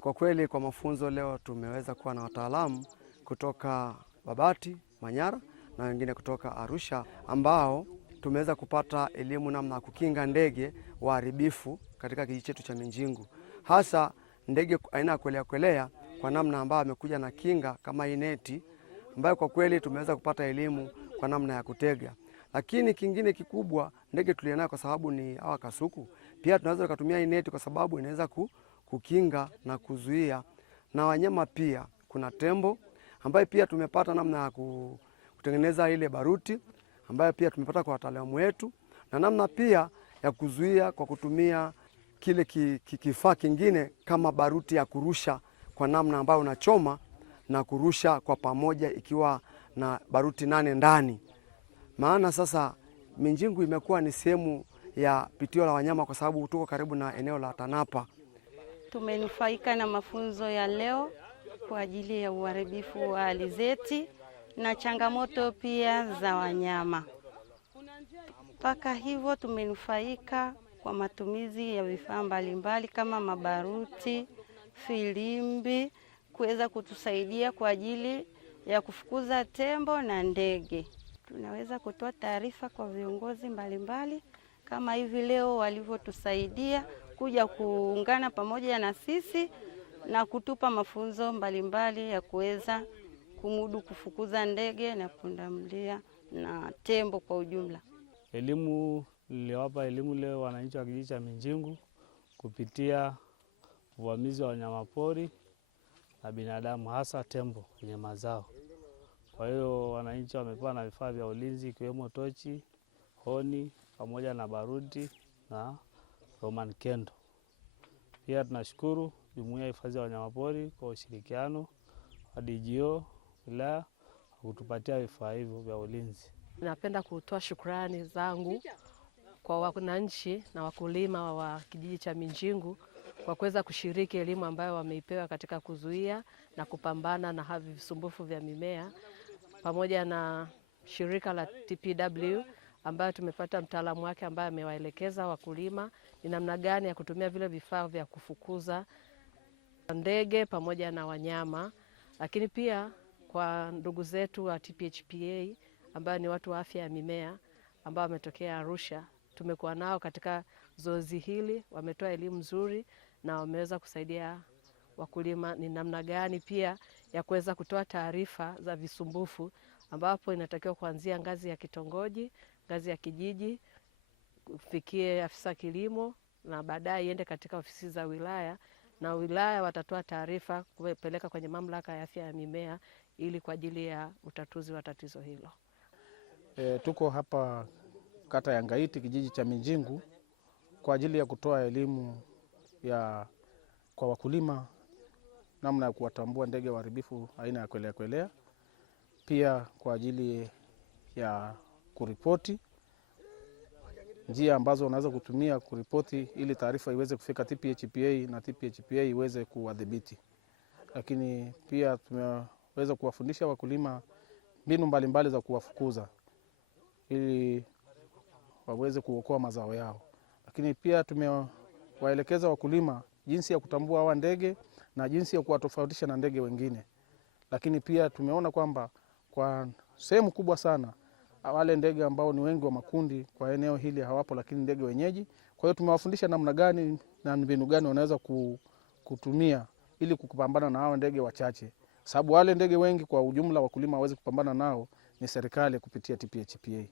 Kwa kweli kwa mafunzo leo tumeweza kuwa na wataalamu kutoka Babati, Manyara na wengine kutoka Arusha ambao tumeweza kupata elimu namna ya kukinga ndege waharibifu katika kijiji chetu cha Minjingu. Hasa ndege aina ya kwelea kwa namna ambayo amekuja na kinga kama hii neti ambayo kwa kweli tumeweza kupata elimu kwa namna ya kutega. Lakini kingine kikubwa ndege tulionayo kwa sababu ni hawa kasuku, pia tunaweza kutumia hii neti kwa sababu inaweza kukinga na kuzuia na wanyama. Pia kuna tembo ambaye pia tumepata namna ya kutengeneza ile baruti ambayo pia tumepata kwa wataalamu wetu, na namna pia ya kuzuia kwa kutumia kile kifaa kingine kama baruti ya kurusha kwa namna ambayo unachoma na kurusha kwa pamoja ikiwa na baruti 8 ndani. Maana sasa Minjingu imekuwa ni sehemu ya pitio la wanyama kwa sababu tuko karibu na eneo la Tanapa. Tumenufaika na mafunzo ya leo kwa ajili ya uharibifu wa alizeti na changamoto pia za wanyama. Mpaka hivyo tumenufaika kwa matumizi ya vifaa mbalimbali kama mabaruti, filimbi kuweza kutusaidia kwa ajili ya kufukuza tembo na ndege. Tunaweza kutoa taarifa kwa viongozi mbalimbali kama hivi leo walivyotusaidia kuja kuungana pamoja na sisi na kutupa mafunzo mbalimbali ya kuweza kumudu kufukuza ndege na pundamilia na tembo kwa ujumla. Elimu niliwapa elimu leo wananchi wa kijiji cha Minjingu kupitia uvamizi wa wanyamapori na binadamu, hasa tembo kwenye mazao. Kwa hiyo wananchi wamepewa na vifaa vya ulinzi ikiwemo tochi, honi pamoja na baruti na Roman kendo. Pia tunashukuru Jumuiya ya Hifadhi ya Wanyamapori kwa ushirikiano wa DGO wilaya kutupatia vifaa hivyo vya ulinzi. Napenda kutoa shukrani zangu kwa wananchi na wakulima wa kijiji cha Minjingu kwa kuweza kushiriki elimu ambayo wameipewa katika kuzuia na kupambana na hivi visumbufu vya mimea, pamoja na shirika la TPW ambayo tumepata mtaalamu wake ambaye amewaelekeza wakulima ni namna gani ya kutumia vile vifaa vya kufukuza ndege pamoja na wanyama. Lakini pia kwa ndugu zetu wa TPHPA ambao ni watu wa afya ya mimea ambao wametokea Arusha, tumekuwa nao katika zoezi hili, wametoa elimu nzuri na wameweza kusaidia wakulima ni namna gani pia ya kuweza kutoa taarifa za visumbufu, ambapo inatakiwa kuanzia ngazi ya kitongoji, ngazi ya kijiji, kufikie afisa kilimo na baadaye iende katika ofisi za wilaya, na wilaya watatoa taarifa kupeleka kwenye mamlaka ya afya ya mimea ili kwa ajili ya utatuzi wa tatizo hilo. Tuko hapa kata ya Ngaiti kijiji cha Minjingu kwa ajili ya kutoa elimu kwa wakulima namna ya kuwatambua ndege waharibifu aina ya kwelea, pia kwa ajili ya kuripoti njia ambazo wanaweza kutumia kuripoti ili taarifa iweze kufika TPHPA na TPHPA iweze kuwadhibiti. Lakini pia tumeweza kuwafundisha wakulima mbinu mbalimbali za kuwafukuza ili waweze kuokoa mazao yao. Lakini pia tumewaelekeza wakulima jinsi ya kutambua hawa ndege na jinsi ya kuwatofautisha na ndege wengine. Lakini pia tumeona kwamba kwa sehemu kubwa sana wale ndege ambao ni wengi wa makundi kwa eneo hili hawapo, lakini ndege wenyeji. Kwa hiyo tumewafundisha namna gani na mbinu gani wanaweza kutumia ili kupambana na hao ndege wachache. Sababu wale ndege wengi kwa ujumla wakulima hawezi kupambana nao, ni serikali kupitia TPHPA.